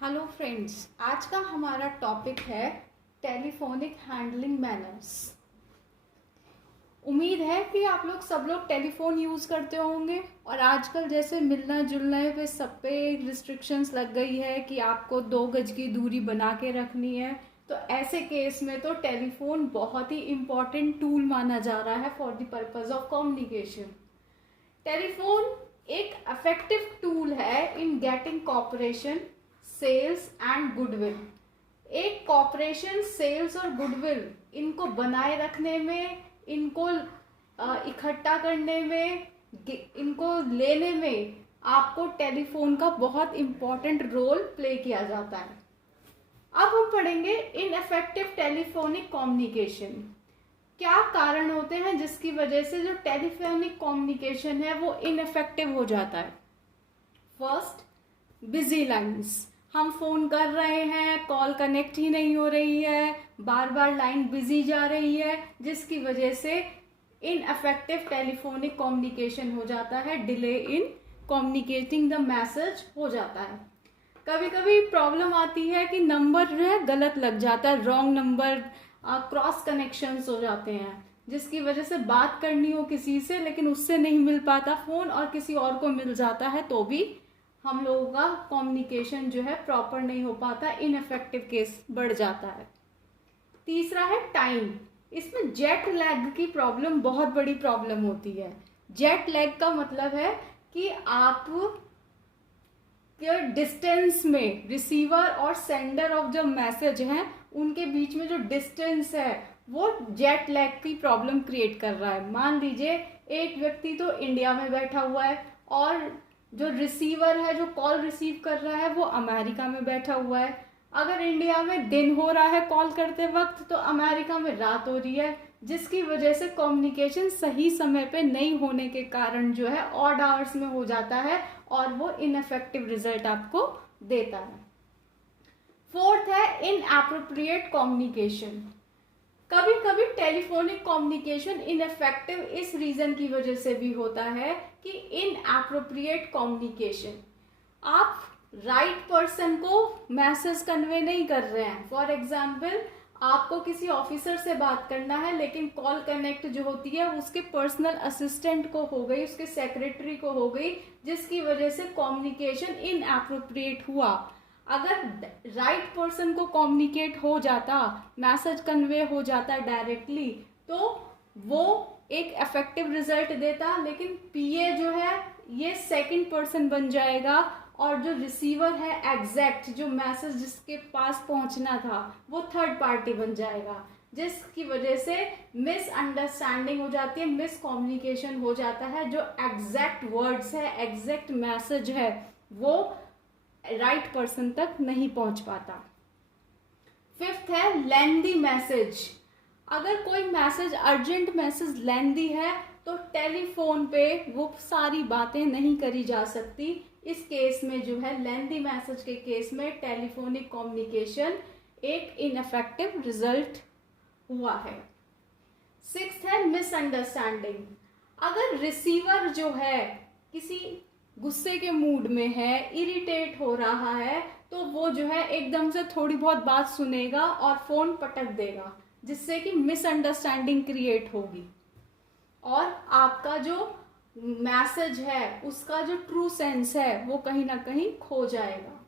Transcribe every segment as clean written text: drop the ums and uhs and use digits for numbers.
Hello friends, आज का हमारा टॉपिक है टेलीफोनिक हैंडलिंग मैनर्स। उम्मीद है कि आप लोग सब लोग टेलीफोन यूज़ करते होंगे और आजकल जैसे मिलना जुलना पे सब पे रिस्ट्रिक्शंस लग गई है कि आपको 2 गज की दूरी बना के रखनी है। तो ऐसे केस में तो टेलीफोन बहुत ही इम्पॉर्टेंट टूल माना जा रहा है for the purpose of communication. Telephone एक अफेक्टिव टूल है in getting cooperation, sales and goodwill. एक कॉपरेशन, सेल्स और गुडविल इनको बनाए रखने में, इनको इकट्ठा करने में, इनको लेने में आपको टेलीफोन का बहुत इम्पोर्टेंट रोल प्ले किया जाता है। अब हम पढ़ेंगे इनएफेक्टिव टेलीफोनिक कम्युनिकेशन। क्या कारण होते हैं जिसकी वजह से जो टेलीफोनिक कम्युनिकेशन है वो इनएफेक्टिव हो जाता है। First, busy lines. हम फोन कर रहे हैं, कॉल कनेक्ट ही नहीं हो रही है, बार बार लाइन बिजी जा रही है, जिसकी वजह से इनएफेक्टिव टेलीफोनिक कम्युनिकेशन हो जाता है, delay in communicating the message हो जाता है। कभी कभी प्रॉब्लम आती है कि नंबर जो है गलत लग जाता है, रॉन्ग नंबर, क्रॉस कनेक्शंस हो जाते हैं, जिसकी वजह से बात करनी हो किसी से लेकिन उससे नहीं मिल पाता फोन और किसी और को मिल जाता है, तो भी हम लोगों का कम्युनिकेशन जो है प्रॉपर नहीं हो पाता, इनफेक्टिव केस बढ़ जाता है। तीसरा है टाइम। इसमें जेट लैग की प्रॉब्लम बहुत बड़ी प्रॉब्लम होती है। जेट लैग का मतलब है कि आप डिस्टेंस में रिसीवर और सेंडर ऑफ जो मैसेज हैं उनके बीच में जो डिस्टेंस है वो जेट लैग की प्रॉब्लम क्रिएट कर रहा है। मान लीजिए एक व्यक्ति तो इंडिया में बैठा हुआ है और जो रिसीवर है, जो कॉल रिसीव कर रहा है, वो अमेरिका में बैठा हुआ है। अगर इंडिया में दिन हो रहा है कॉल करते वक्त तो अमेरिका में रात हो रही है, जिसकी वजह से कम्युनिकेशन सही समय पे नहीं होने के कारण जो है ऑड आवर्स में हो जाता है और वो इनफेक्टिव रिजल्ट आपको देता है। फोर्थ है इनएप्रोप्रिएट कम्युनिकेशन। कभी कभी टेलीफोनिक कम्युनिकेशन इनफेक्टिव इस रीजन की वजह से भी होता है कि इनएप्रोप्रिएट कम्युनिकेशन, आप राइट पर्सन को मैसेज कन्वे नहीं कर रहे हैं। फॉर एग्जाम्पल, आपको किसी ऑफिसर से बात करना है लेकिन कॉल कनेक्ट जो होती है उसके पर्सनल असिस्टेंट को हो गई, उसके सेक्रेटरी को हो गई, जिसकी वजह से कम्युनिकेशन इनएप्रोप्रिएट हुआ। अगर राइट पर्सन को कम्युनिकेट हो जाता, मैसेज कन्वे हो जाता डायरेक्टली, तो वो एक इफेक्टिव रिजल्ट देता। लेकिन पीए जो है ये सेकंड पर्सन बन जाएगा और जो रिसीवर है एग्जैक्ट जो मैसेज जिसके पास पहुंचना था वो थर्ड पार्टी बन जाएगा, जिसकी वजह से मिसअंडरस्टैंडिंग हो जाती है, मिस कम्युनिकेशन हो जाता है। जो एग्जैक्ट वर्ड्स है, एग्जैक्ट मैसेज है, वो राइट पर्सन तक नहीं पहुंच पाता। फिफ्थ है लेंदी मैसेज। अगर कोई मैसेज अर्जेंट मैसेज लेंदी है तो टेलीफोन पे वो सारी बातें नहीं करी जा सकती। इस केस में जो है लेंदी मैसेज के केस में टेलीफोनिक कम्युनिकेशन एक इनफेक्टिव रिजल्ट हुआ है। सिक्स्थ है मिसअंडरस्टैंडिंग। अगर रिसीवर जो है किसी गुस्से के मूड में है, इरिटेट हो रहा है, तो वो जो है एकदम से थोड़ी बहुत बात सुनेगा और फोन पटक देगा, जिससे कि मिसअंडरस्टैंडिंग क्रिएट होगी और आपका जो मैसेज है उसका जो ट्रू सेंस है वो कहीं ना कहीं खो जाएगा।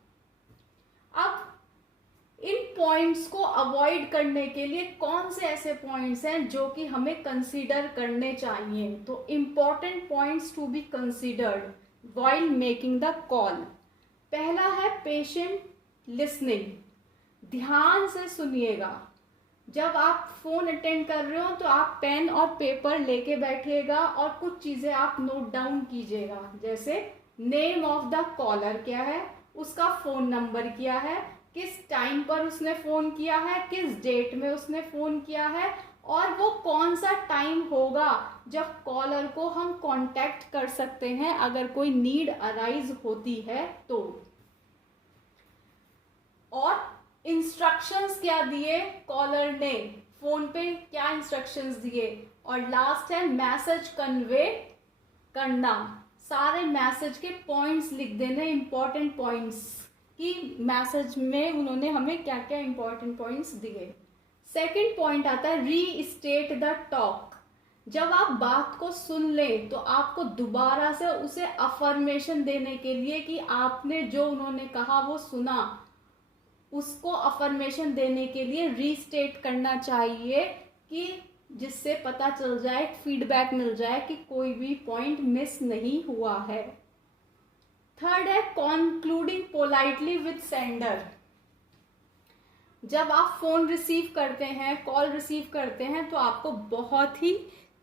अब इन पॉइंट्स को अवॉइड करने के लिए कौन से ऐसे पॉइंट्स हैं जो कि हमें कंसीडर करने चाहिए? तो important points to be considered while making the call. पहला है पेशेंट लिसनिंग। ध्यान से सुनिएगा। जब आप फोन अटेंड कर रहे हो तो आप पेन और पेपर लेके बैठिएगा और कुछ चीजें आप नोट डाउन कीजिएगा, जैसे नेम ऑफ द कॉलर क्या है, उसका फोन नंबर क्या है, किस टाइम पर उसने फोन किया है, किस डेट में उसने फोन किया है, और वो कौन सा टाइम होगा जब कॉलर को हम कांटेक्ट कर सकते हैं अगर कोई नीड अराइज होती है तो। और इंस्ट्रक्शंस क्या दिए कॉलर ने, फोन पे क्या इंस्ट्रक्शंस दिए। और लास्ट है मैसेज कन्वे करना। सारे मैसेज के पॉइंट्स लिख देने, इंपॉर्टेंट पॉइंट्स, कि मैसेज में उन्होंने हमें क्या क्या इंपॉर्टेंट पॉइंट्स दिए। सेकंड पॉइंट आता है रीस्टेट द टॉक। जब आप बात को सुन लें तो आपको दोबारा से उसे अफर्मेशन देने के लिए कि आपने जो उन्होंने कहा वो सुना, उसको अफर्मेशन देने के लिए रीस्टेट करना चाहिए, कि जिससे पता चल जाए, फीडबैक मिल जाए कि कोई भी पॉइंट मिस नहीं हुआ है। थर्ड है कॉन्क्लूडिंग पोलाइटली विद सेंडर। जब आप फोन रिसीव करते हैं, कॉल रिसीव करते हैं, तो आपको बहुत ही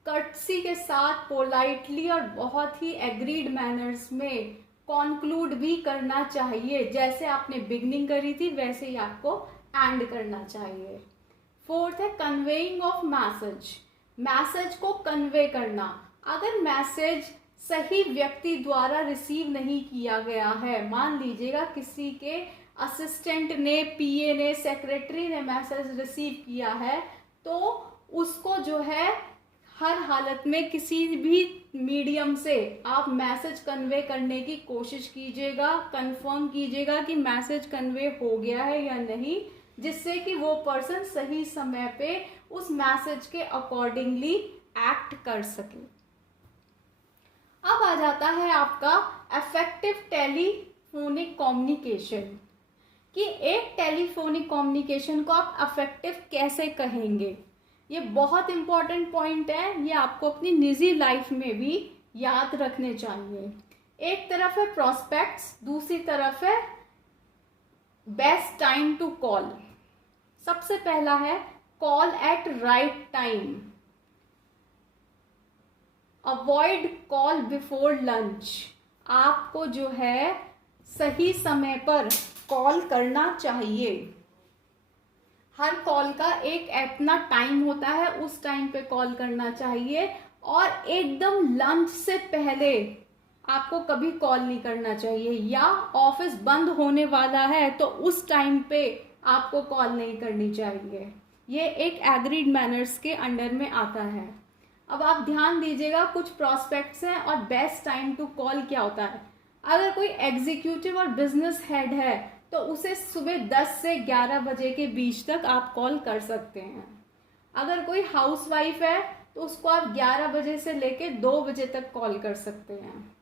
कर्टसी के साथ, पोलाइटली और बहुत ही एग्रीड मैनर्स में कॉन्क्लूड भी करना चाहिए। जैसे आपने बिगनिंग करी थी वैसे ही आपको एंड करना चाहिए। फोर्थ है कन्वेइंग ऑफ मैसेज। मैसेज को कन्वे करना। अगर मैसेज सही व्यक्ति द्वारा रिसीव नहीं किया गया है, मान लीजिएगा किसी के असिस्टेंट ने, पीए ने, सेक्रेटरी ने मैसेज रिसीव किया है, तो उसको जो है हर हालत में किसी भी मीडियम से आप मैसेज कन्वे करने की कोशिश कीजिएगा, कंफर्म कीजिएगा कि मैसेज कन्वे हो गया है या नहीं, जिससे कि वो पर्सन सही समय पे उस मैसेज के अकॉर्डिंगली एक्ट कर सके। अब आ जाता है आपका इफेक्टिव टेलीफोनिक कम्युनिकेशन, कि एक टेलीफोनिक कम्युनिकेशन को आप इफेक्टिव कैसे कहेंगे। ये बहुत इंपॉर्टेंट पॉइंट है, ये आपको अपनी निजी लाइफ में भी याद रखने चाहिए। एक तरफ है प्रोस्पेक्ट्स, दूसरी तरफ है बेस्ट टाइम टू कॉल। सबसे पहला है call at right time, avoid call before lunch. आपको जो है सही समय पर कॉल करना चाहिए। हर कॉल का एक अपना टाइम होता है, उस टाइम पे कॉल करना चाहिए, और एकदम लंच से पहले आपको कभी कॉल नहीं करना चाहिए, या ऑफिस बंद होने वाला है तो उस टाइम पे आपको कॉल नहीं करनी चाहिए। ये एक एग्रीड मैनर्स के अंडर में आता है। अब आप ध्यान दीजिएगा, कुछ प्रोस्पेक्ट्स हैं और बेस्ट टाइम टू कॉल क्या होता है। अगर कोई एग्जीक्यूटिव और बिजनेस हेड है तो उसे सुबह 10 से 11 बजे के बीच तक आप कॉल कर सकते हैं। अगर कोई हाउसवाइफ है तो उसको आप 11 बजे से लेके 2 बजे तक कॉल कर सकते हैं।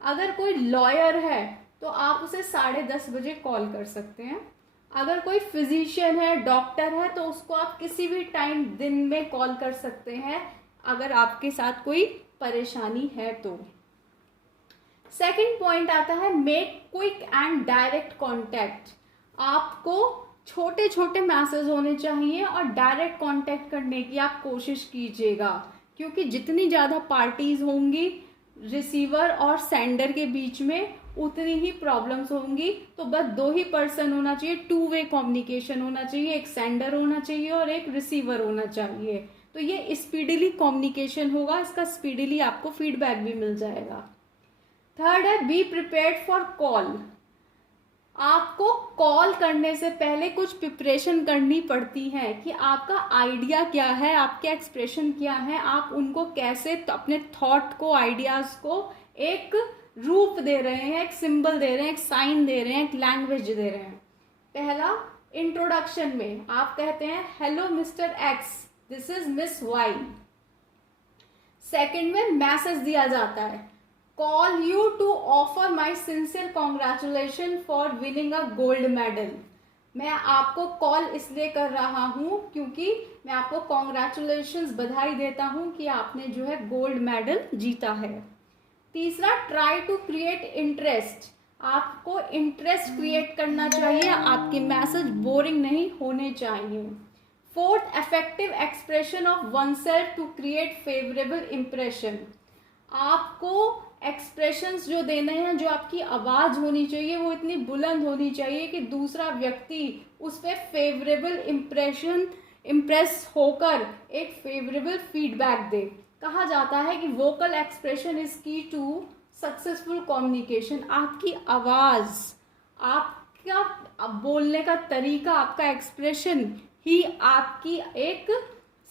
अगर कोई लॉयर है तो आप उसे 10:30 बजे कॉल कर सकते हैं। अगर कोई फिजिशियन है, डॉक्टर है, तो उसको आप किसी भी टाइम दिन में कॉल कर सकते हैं अगर आपके साथ कोई परेशानी है तो। सेकंड पॉइंट आता है make quick and direct contact. आपको छोटे छोटे मैसेज होने चाहिए और डायरेक्ट कांटेक्ट करने की आप कोशिश कीजिएगा, क्योंकि जितनी ज़्यादा पार्टीज होंगी रिसीवर और सेंडर के बीच में उतनी ही प्रॉब्लम्स होंगी। तो बस 2 ही पर्सन होना चाहिए, 2 वे कम्युनिकेशन होना चाहिए, एक सेंडर होना चाहिए और एक रिसीवर होना चाहिए। तो ये स्पीडीली कम्युनिकेशन होगा, इसका स्पीडीली आपको फीडबैक भी मिल जाएगा। थर्ड है बी प्रिपेयर्ड फॉर कॉल। आपको कॉल करने से पहले कुछ प्रिपरेशन करनी पड़ती है कि आपका आइडिया क्या है, आपके एक्सप्रेशन क्या है, आप उनको कैसे तो अपने थॉट को, आइडियाज को एक रूप दे रहे हैं, एक सिंबल दे रहे हैं, एक साइन दे रहे हैं, एक लैंग्वेज दे रहे हैं। पहला इंट्रोडक्शन में आप कहते हैं hello mister X, this is miss Y. Second में मैसेज दिया जाता है call you to offer my sincere congratulation for winning a gold medal. मैं आपको कॉल इसलिए कर रहा हूं क्योंकि मैं आपको कॉन्ग्रेचुलेशंस, बधाई देता हूं कि आपने जो है गोल्ड मेडल जीता है। तीसरा ट्राई टू क्रिएट इंटरेस्ट। आपको इंटरेस्ट क्रिएट करना चाहिए, आपके मैसेज बोरिंग नहीं होने चाहिए। Fourth effective expression of oneself to create favourable impression. आपको एक्सप्रेशंस जो देने हैं, जो आपकी आवाज होनी चाहिए वो इतनी बुलंद होनी चाहिए कि दूसरा व्यक्ति उस पर फेवरेबल इम्प्रेस होकर एक फेवरेबल फीडबैक दे। कहा जाता है कि वोकल एक्सप्रेशन इज की टू सक्सेसफुल कम्युनिकेशन। आपकी आवाज, आपका बोलने का तरीका, आपका एक्सप्रेशन ही आपकी एक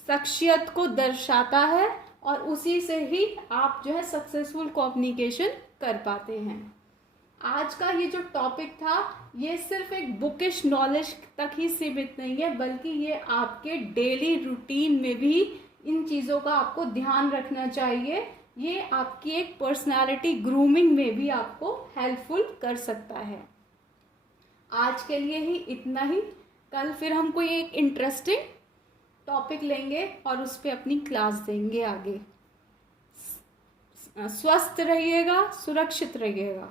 शख्सियत को दर्शाता है और उसी से ही आप जो है सक्सेसफुल कम्युनिकेशन कर पाते हैं। आज का ये जो टॉपिक था ये सिर्फ एक बुकिश नॉलेज तक ही सीमित नहीं है, बल्कि ये आपके डेली रूटीन में भी इन चीज़ों का आपको ध्यान रखना चाहिए। ये आपकी एक पर्सनालिटी ग्रूमिंग में भी आपको हेल्पफुल कर सकता है। आज के लिए ही इतना ही। कल फिर हम कोई एक इंटरेस्टिंग टॉपिक लेंगे और उस पर अपनी क्लास देंगे आगे। स्वस्थ रहिएगा, सुरक्षित रहिएगा।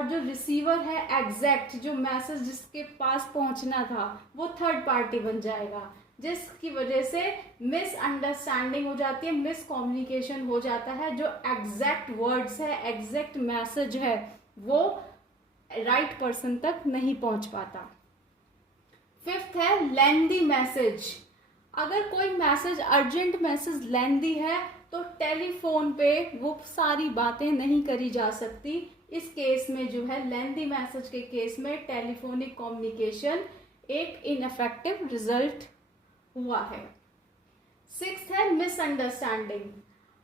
और जो रिसीवर है एग्जैक्ट जो मैसेज जिसके पास पहुंचना था वो थर्ड पार्टी बन जाएगा, जिसकी वजह से मिसअंडरस्टैंडिंग हो जाती है, मिसकम्युनिकेशन हो जाता है। जो एग्जैक्ट वर्ड्स है, एग्जैक्ट मैसेज है, वो राइट पर्सन तक नहीं पहुंच पाता। फिफ्थ है लेंदी मैसेज। अगर कोई मैसेज अर्जेंट मैसेज लेंदी है तो टेलीफोन पे वो सारी बातें नहीं करी जा सकती। इस केस में जो है लेंदी मैसेज के केस में टेलीफोनिक कम्युनिकेशन एक इनफेक्टिव रिजल्ट हुआ है। सिक्स्थ है मिसअंडरस्टैंडिंग।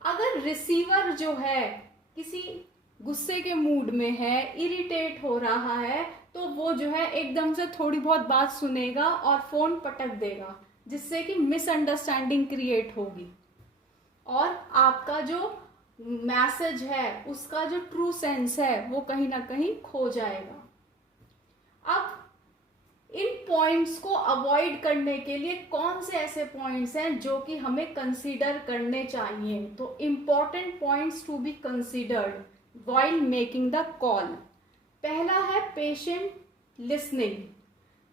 अगर रिसीवर जो है किसी गुस्से के मूड में है, इरिटेट हो रहा है, तो वो जो है एकदम से थोड़ी बहुत बात सुनेगा और फोन पटक देगा, जिससे कि मिसअंडरस्टैंडिंग क्रिएट होगी और आपका जो मैसेज है उसका जो ट्रू सेंस है वो कहीं ना कहीं खो जाएगा। अब इन पॉइंट्स को अवॉइड करने के लिए कौन से ऐसे पॉइंट्स हैं जो कि हमें कंसीडर करने चाहिए? तो important points to be considered while making the call. पहला है पेशेंट लिसनिंग।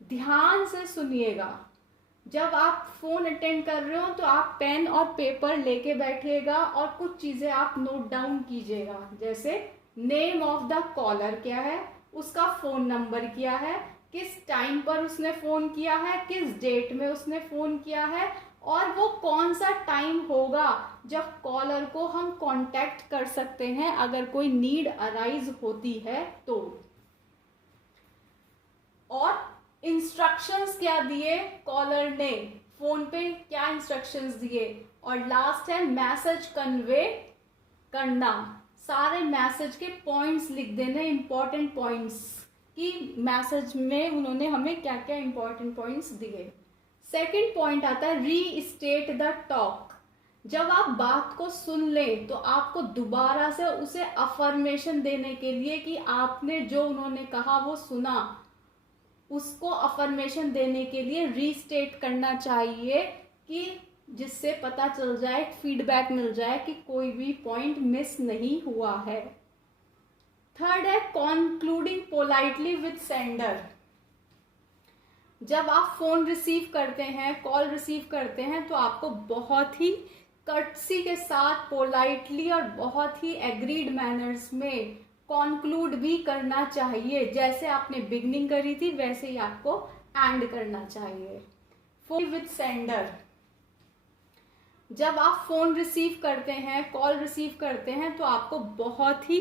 ध्यान से सुनिएगा। जब आप फोन अटेंड कर रहे हो तो आप पेन और पेपर लेके बैठिएगा और कुछ चीजें आप नोट डाउन कीजिएगा, जैसे नेम ऑफ द कॉलर क्या है, उसका फोन नंबर क्या है, किस टाइम पर उसने फोन किया है, किस डेट में उसने फोन किया है, और वो कौन सा टाइम होगा जब कॉलर को हम कांटेक्ट कर सकते हैं अगर कोई नीड अराइज होती है तो। और इंस्ट्रक्शंस क्या दिए कॉलर ने, फोन पे क्या इंस्ट्रक्शंस दिए। और लास्ट है मैसेज कन्वे करना। सारे मैसेज के पॉइंट्स लिख देने, इंपॉर्टेंट पॉइंट्स कि मैसेज में उन्होंने हमें क्या क्या इंपॉर्टेंट पॉइंट्स दिए। सेकंड पॉइंट आता है रीस्टेट द टॉक। जब आप बात को सुन लें तो आपको दोबारा से उसे अफर्मेशन देने के लिए कि आपने जो उन्होंने कहा वो सुना, उसको अफर्मेशन देने के लिए रीस्टेट करना चाहिए कि जिससे पता चल जाए, फीडबैक मिल जाए कि कोई भी पॉइंट मिस नहीं हुआ है। थर्ड है कॉन्क्लूडिंग पोलाइटली विद सेंडर। जब आप फोन रिसीव करते हैं, कॉल रिसीव करते हैं, तो आपको बहुत ही कर्टसी के साथ, पोलाइटली और बहुत ही एग्रीड मैनर्स में कॉन्क्लूड भी करना चाहिए। जैसे आपने बिगनिंग करी थी वैसे ही आपको एंड करना चाहिए। Phone with sender. जब आप फोन रिसीव करते हैं, कॉल रिसीव करते हैं, तो आपको बहुत ही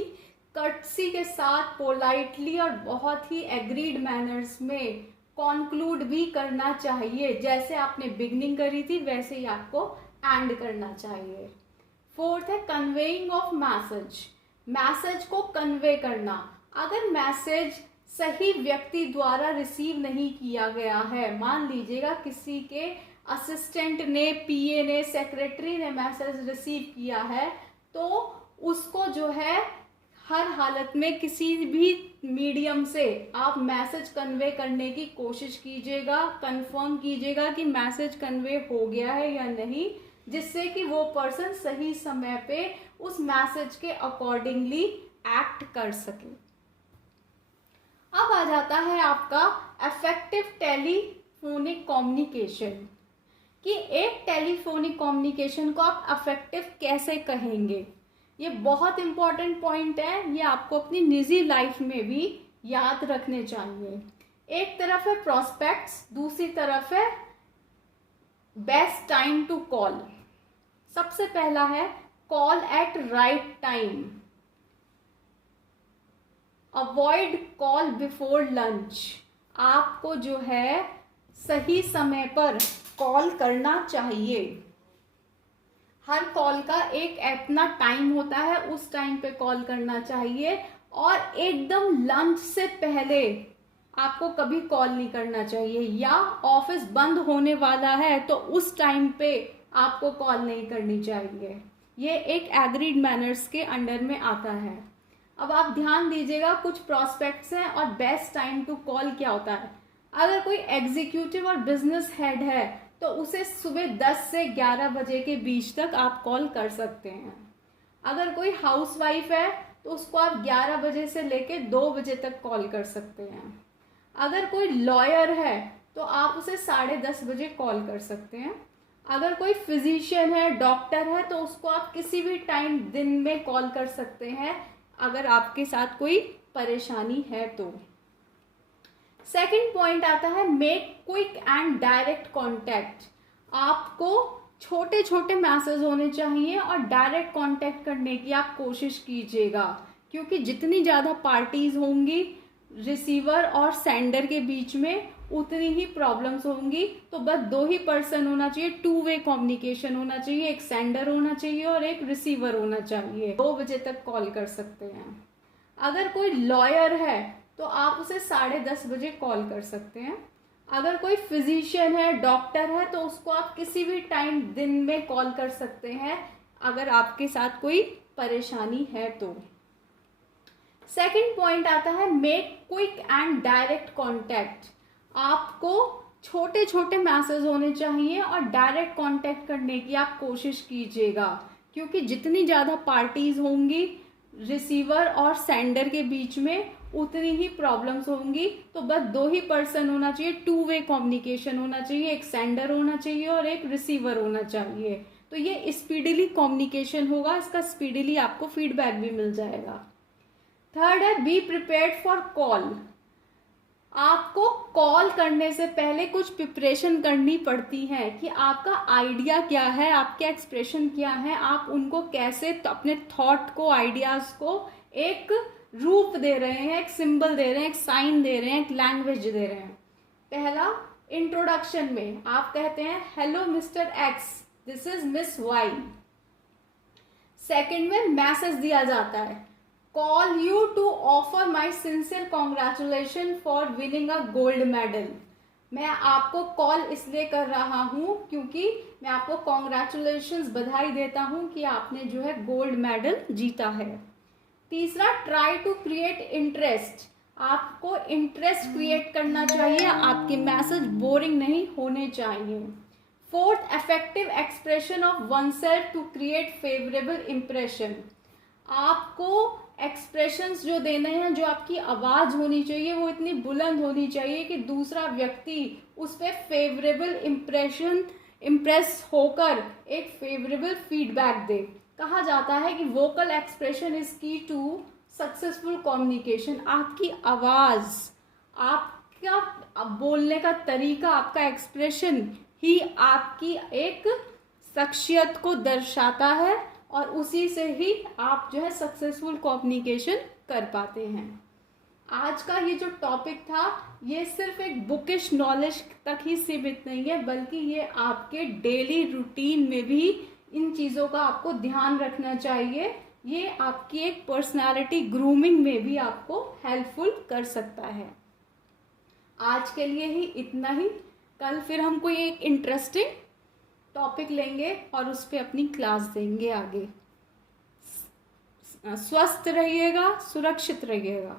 कर्टसी के साथ, पोलाइटली और बहुत ही एग्रीड मैनर्स में कॉन्क्लूड भी करना चाहिए। जैसे आपने बिगनिंग करी थी वैसे ही आपको एंड करना चाहिए। फोर्थ है कन्वेइंग ऑफ मैसेज। मैसेज को कन्वे करना। अगर मैसेज सही व्यक्ति द्वारा रिसीव नहीं किया गया है, मान लीजिएगा किसी के असिस्टेंट ने, पीए ने, सेक्रेटरी ने मैसेज रिसीव किया है, तो उसको जो है हर हालत में किसी भी मीडियम से आप मैसेज कन्वे करने की कोशिश कीजिएगा, कंफर्म कीजिएगा कि मैसेज कन्वे हो गया है या नहीं, जिससे कि वो पर्सन सही समय पे उस मैसेज के अकॉर्डिंगली एक्ट कर सके। अब आ जाता है आपका इफेक्टिव टेलीफोनिक कम्युनिकेशन, कि एक टेलीफोनिक कम्युनिकेशन को आप इफेक्टिव कैसे कहेंगे। ये बहुत इंपॉर्टेंट पॉइंट है, ये आपको अपनी निजी लाइफ में भी याद रखने चाहिए। एक तरफ है प्रोस्पेक्ट्स, दूसरी तरफ है बेस्ट टाइम टू कॉल। सबसे पहला है call at right time. Avoid call before lunch. आपको जो है सही समय पर कॉल करना चाहिए। हर कॉल का एक अपना टाइम होता है, उस टाइम पे कॉल करना चाहिए। और एकदम लंच से पहले आपको कभी कॉल नहीं करना चाहिए, या ऑफिस बंद होने वाला है तो उस टाइम पे आपको कॉल नहीं करनी चाहिए। ये एक एग्रीड मैनर्स के अंडर में आता है। अब आप ध्यान दीजिएगा, कुछ प्रोस्पेक्ट्स हैं और बेस्ट टाइम टू कॉल क्या होता है। अगर कोई एग्जीक्यूटिव और बिजनेस हेड है तो उसे सुबह 10 से 11 बजे के बीच तक आप कॉल कर सकते हैं। अगर कोई हाउसवाइफ है तो उसको आप 11 बजे से लेके 2 बजे तक कॉल कर सकते हैं। अगर कोई लॉयर है तो आप उसे 10:30 बजे कॉल कर सकते हैं। अगर कोई फिजिशियन है, डॉक्टर है, तो उसको आप किसी भी टाइम दिन में कॉल कर सकते हैं अगर आपके साथ कोई परेशानी है तो। सेकंड पॉइंट आता है make quick and direct contact. आपको छोटे छोटे मैसेज होने चाहिए और डायरेक्ट कांटेक्ट करने की आप कोशिश कीजिएगा, क्योंकि जितनी ज़्यादा पार्टीज होंगी रिसीवर और सेंडर के बीच में उतनी ही प्रॉब्लम्स होंगी। तो बस 2 ही पर्सन होना चाहिए, 2 वे कम्युनिकेशन होना चाहिए, एक सेंडर होना चाहिए और एक रिसीवर होना चाहिए। 2 बजे तक कॉल कर सकते हैं। अगर कोई लॉयर है तो आप उसे 10:30 बजे कॉल कर सकते हैं। अगर कोई फिजिशियन है, डॉक्टर है, तो उसको आप किसी भी टाइम दिन में कॉल कर सकते हैं अगर आपके साथ कोई परेशानी है तो। सेकंड पॉइंट आता है make quick and direct contact. आपको छोटे छोटे मैसेज होने चाहिए और डायरेक्ट कांटेक्ट करने की आप कोशिश कीजिएगा, क्योंकि जितनी ज़्यादा पार्टीज होंगी रिसीवर और सेंडर के बीच में उतनी ही प्रॉब्लम्स होंगी। तो बस 2 ही पर्सन होना चाहिए, 2 वे कम्युनिकेशन होना चाहिए, एक सेंडर होना चाहिए और एक रिसीवर होना चाहिए। तो ये स्पीडीली कम्युनिकेशन होगा, इसका स्पीडीली आपको फीडबैक भी मिल जाएगा। थर्ड है बी प्रिपेयर्ड फॉर कॉल। आपको कॉल करने से पहले कुछ प्रिपरेशन करनी पड़ती है कि आपका आइडिया क्या है, आपके एक्सप्रेशन क्या है, आप उनको कैसे अपने थॉट को, आइडियाज को एक रूप दे रहे हैं, एक सिंबल दे रहे हैं, एक साइन दे रहे हैं, एक लैंग्वेज दे रहे हैं। पहला, इंट्रोडक्शन में आप कहते हैं hello mister X, this is miss Y. Second में मैसेज दिया जाता है call you to offer my sincere congratulation for winning a gold medal. मैं आपको कॉल इसलिए कर रहा हूं क्योंकि मैं आपको कॉन्ग्रेचुलेशंस, बधाई देता हूं कि आपने जो है गोल्ड मेडल जीता है। तीसरा, ट्राई टू क्रिएट इंटरेस्ट। आपको इंटरेस्ट क्रिएट करना चाहिए, आपके मैसेज बोरिंग नहीं होने चाहिए। Fourth, effective expression of oneself to create favourable impression. आपको एक्सप्रेशंस जो देने हैं, जो आपकी आवाज होनी चाहिए वो इतनी बुलंद होनी चाहिए कि दूसरा व्यक्ति उस पर फेवरेबल इम्प्रेस होकर एक फेवरेबल फीडबैक दे। कहा जाता है कि वोकल एक्सप्रेशन इज की टू सक्सेसफुल कम्युनिकेशन। आपकी आवाज, आपका बोलने का तरीका, आपका एक्सप्रेशन ही आपकी एक शख्सियत को दर्शाता है और उसी से ही आप जो है सक्सेसफुल कम्युनिकेशन कर पाते हैं। आज का ये जो टॉपिक था ये सिर्फ एक बुकिश नॉलेज तक ही सीमित नहीं है, बल्कि ये आपके डेली रूटीन में भी इन चीज़ों का आपको ध्यान रखना चाहिए। ये आपकी एक पर्सनालिटी ग्रूमिंग में भी आपको हेल्पफुल कर सकता है। आज के लिए ही इतना ही। कल फिर हम कोई एक इंटरेस्टिंग टॉपिक लेंगे और उस पर अपनी क्लास देंगे आगे। स्वस्थ रहिएगा, सुरक्षित रहिएगा।